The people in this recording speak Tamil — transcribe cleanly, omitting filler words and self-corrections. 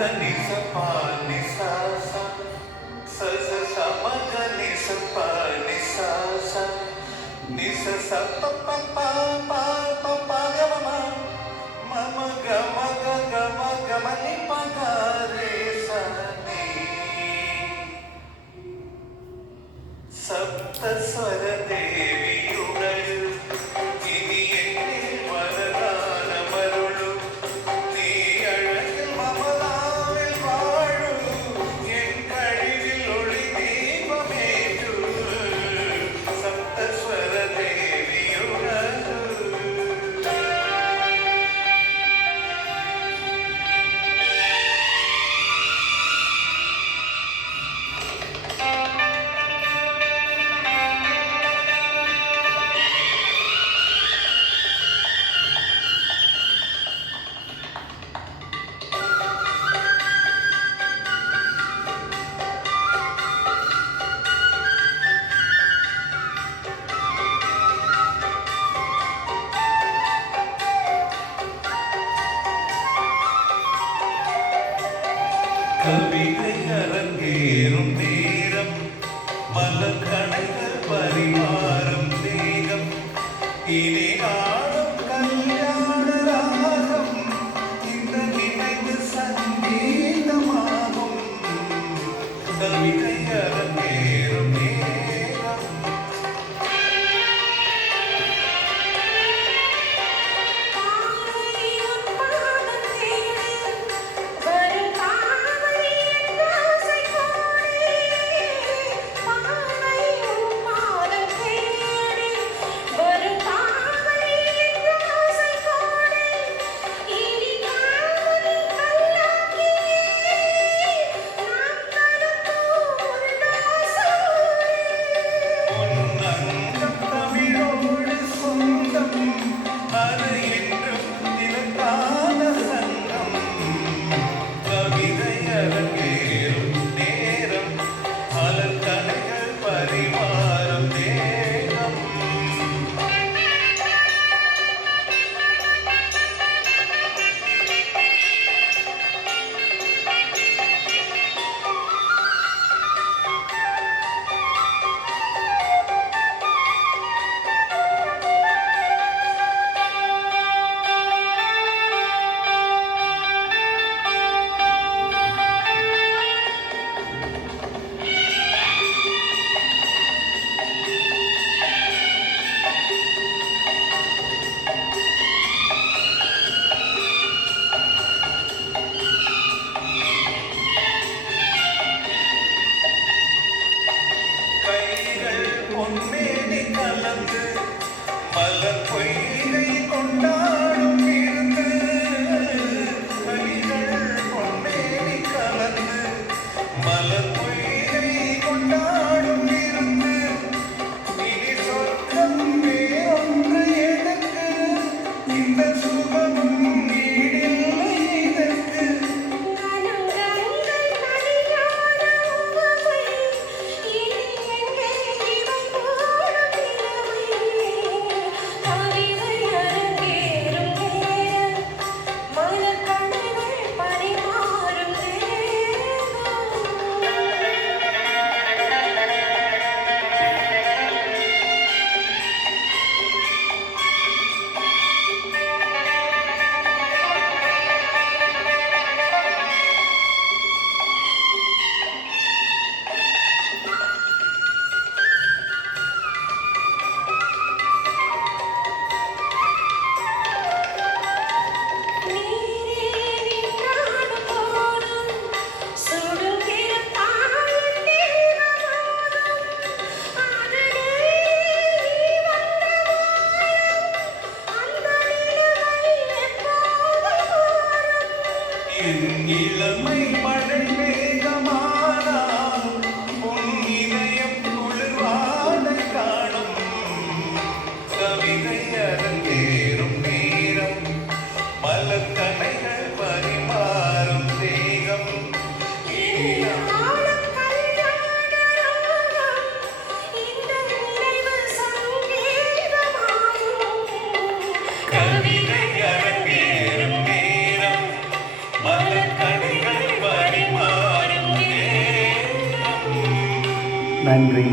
ni sa pa ni sa sa sa sa sa ma ga ni sa pa ni sa sa ni sa sa pa pa pa pa pa pa ga ma ma ma ga ma ga ga ma ga ma ni pa ga re sa ni सप्त स्वर देवियुडल इनि एन्निल वरदानमरुळु நீ அழகில் மமதாவில் வாழு என் கழிவில் ஒளி தீபமேற்று சப்தஸ்வர தேவியுடல் கவிதை அரங்கேறும் நேரம் மலக்கணைகள் பரிமாறும் தேகம் இனி நாடும் கல்யாண ராகம் இந்த நினைவு சங்கீதமாகும் கவிதை அரங்கேறும் நேரம் பொன்மேனி கலந்து மலர் பொய்கை கொண்டாடும் இருந்து கைகள் பொன்மேனி கலந்து மலர் பொய்கை கொண்டாடும் இருந்து இனி சொர்க்கம் வேறொன்று எனக்கு இந்த சுகமும் ஈடில்லை இதற்கு கவிதை அரங்கேறும் நன்றி.